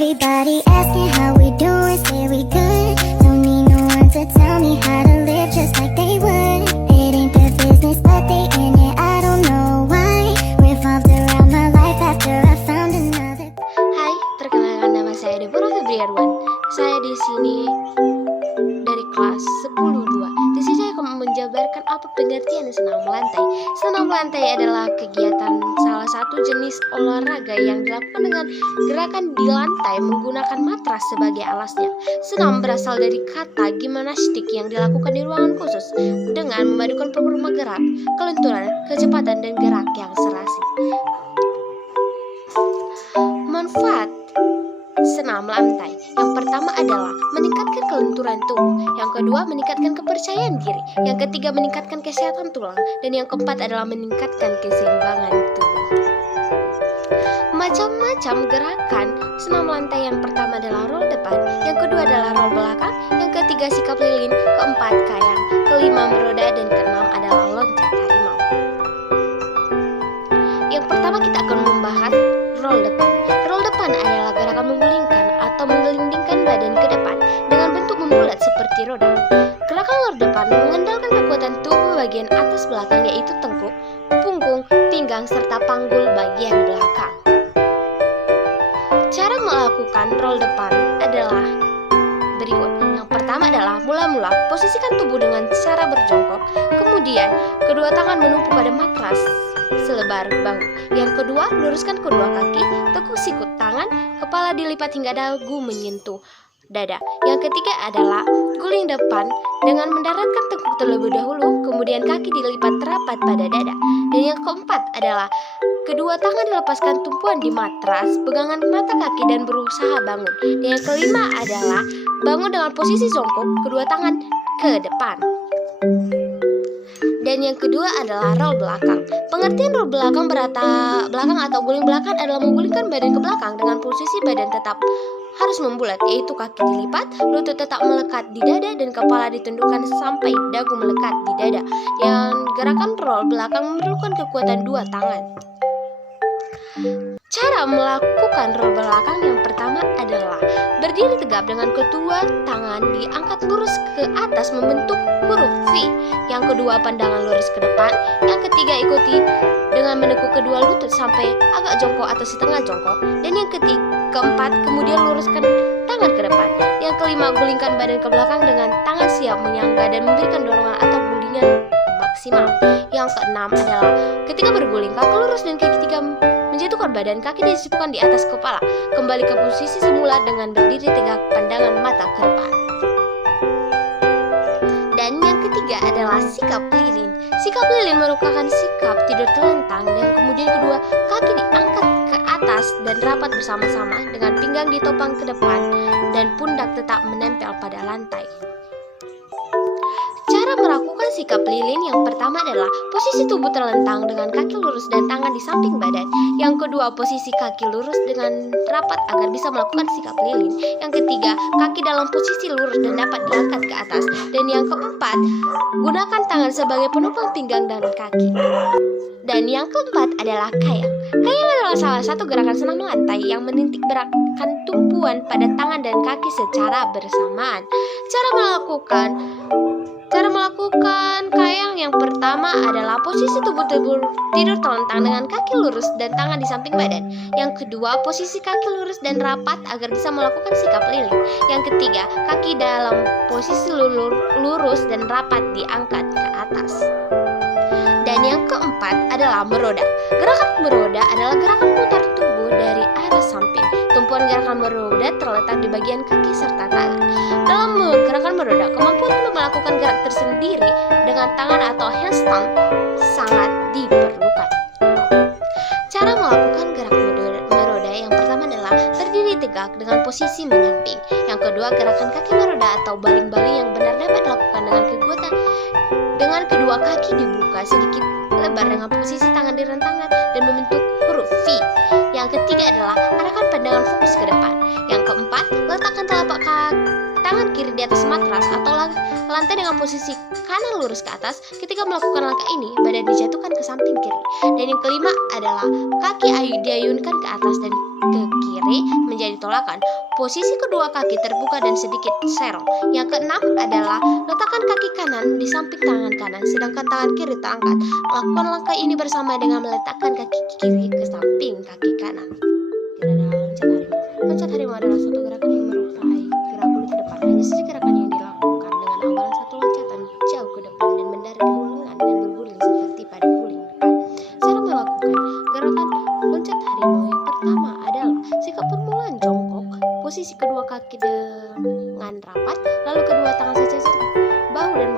Everybody asking how we doing, say we good. Don't need no one to tell me how to live just like they would. It ain't their business, but they in it, I don't know why. Revolved around my life after I found another. Hai, perkenalkan nama saya Deborah Febriarwan. Saya di sini dari kelas 10-2. Di sini saya akan menjabarkan apa pengertian senam melantai. Senam melantai adalah kegiatan salah satu jenis olahraga yang dilakukan dengan gerakan di lantai menggunakan matras sebagai alasnya. Senam berasal dari kata gimnastik yang dilakukan di ruangan khusus dengan memadukan beberapa gerak, kelenturan, kecepatan, dan gerak yang serasi. Manfaat senam lantai. Yang pertama adalah meningkatkan kelenturan tubuh. Yang kedua, meningkatkan kepercayaan diri. Yang ketiga, meningkatkan kesehatan tulang. Dan yang keempat adalah meningkatkan keseimbangan tubuh. Macam-macam gerakan senam lantai. Yang pertama adalah roll depan, yang kedua adalah roll belakang, yang ketiga sikap lilin, keempat kayang, kelima meroda, dan keenam adalah loncat harimau. Yang pertama kita akan membahas roll depan. Roll depan adalah gerakan menggulingkan atau menggelindingkan badan ke depan dengan bentuk membulat seperti roda. Gerakan roll depan mengandalkan kekuatan tubuh bagian atas belakang, yaitu tengkuk, punggung, pinggang, serta panggul bagian belakang. Cara melakukan roll depan adalah berikut. Yang pertama adalah mula-mula posisikan tubuh dengan cara berjongkok, kemudian kedua tangan menumpuk pada matras selebar bahu. Yang kedua, luruskan kedua kaki, tekuk sikut tangan, kepala dilipat hingga dagu menyentuh dada. Yang ketiga adalah guling depan dengan mendaratkan tekuk terlebih dahulu, kemudian kaki dilipat rapat pada dada. Dan yang keempat adalah kedua tangan dilepaskan tumpuan di matras, pegangan mata kaki dan berusaha bangun. Dan yang kelima adalah bangun dengan posisi jongkok, kedua tangan ke depan. Dan yang kedua adalah roll belakang. Pengertian roll belakang belakang atau guling belakang adalah menggulingkan badan ke belakang dengan posisi badan tetap harus membulat, yaitu kaki dilipat, lutut tetap melekat di dada, dan kepala ditundukkan sampai dagu melekat di dada. Yang gerakan roll belakang memerlukan kekuatan dua tangan. Cara melakukan roll belakang yang pertama adalah berdiri tegap dengan kedua tangan diangkat lurus ke atas membentuk huruf V. Yang kedua, pandangan lurus ke depan. Yang ketiga, ikuti dengan menekuk kedua lutut sampai agak jongkok atau setengah jongkok. Dan yang keempat, kemudian luruskan tangan ke depan. Yang kelima, gulingkan badan ke belakang dengan tangan siap menyangga dan memberikan dorongan atau gulingan maksimal. Yang keenam adalah ketika berguling, kaki lurus dan ketika menjatuhkan badan, kaki disatukan di atas kepala. Kembali ke posisi semula dengan berdiri tegak, pandangan mata ke depan. Dan yang ketiga adalah sikap lilin. Sikap lilin merupakan sikap tidur telentang dan kemudian kedua kaki diangkat ke atas dan rapat bersama-sama dengan pinggang ditopang ke depan dan pundak tetap menempel pada lantai. Cara melakukan sikap lilin yang pertama adalah posisi tubuh terlentang dengan kaki lurus dan tangan di samping badan. Yang kedua, posisi kaki lurus dengan rapat agar bisa melakukan sikap lilin. Yang ketiga, kaki dalam posisi lurus dan dapat diangkat ke atas. Dan yang keempat, gunakan tangan sebagai penopang pinggang dan kaki. Dan yang keempat adalah kayang. Kayang adalah salah satu gerakan senam lantai yang menitik beratkan tumpuan pada tangan dan kaki secara bersamaan. Cara melakukan kayang yang pertama adalah posisi tubuh tidur telentang dengan kaki lurus dan tangan di samping badan. Yang kedua, posisi kaki lurus dan rapat agar bisa melakukan sikap lilin. Yang ketiga, kaki dalam posisi lurus dan rapat diangkat ke atas. Dan yang keempat adalah meroda. Gerakan meroda adalah gerakan putar tubuh dari arah samping. Tumpuan gerakan meroda terletak di bagian kaki serta tangan. Dalam gerakan meroda, kemampuan untuk melakukan gerak tersendiri dengan tangan atau handstand sangat diperlukan. Cara melakukan gerak meroda yang pertama adalah berdiri tegak dengan posisi menyamping. Yang kedua, gerakan kaki meroda atau baling-baling yang benar dapat dilakukan dengan kedua kaki dibuka sedikit lebar dengan posisi tangan di rentangkan dan membentuk huruf V. Yang ketiga adalah arahkan pandangan fokus ke depan. Yang keempat, letakkan telapak tangan kiri di atas matras atau lantai dengan posisi kanan lurus ke atas. Ketika melakukan langkah ini, badan dijatuhkan ke samping kiri. Dan yang kelima adalah kaki diayunkan ke atas dan ke kiri menjadi tolakan. Posisi kedua kaki terbuka dan sedikit serong. Yang keenam adalah letakkan kaki kanan di samping tangan kanan, sedangkan tangan kiri terangkat. Lakukan langkah ini bersama dengan meletakkan kaki kiri ke samping kaki kanan. Loncat harimau adalah suatu gerakan yang merupai gerak bulu ke depan. Hanya saja gerakan yang dilakukan dengan awalan satu loncatan jauh ke depan dan mendarat di bawah lengan dan berguling seperti pada guling depan. Cara melakukan gerakan loncat harimau yang pertama adalah sikap permulaan jongkok, posisi kedua kaki dengan rapat, lalu kedua tangan sejajar bahu dan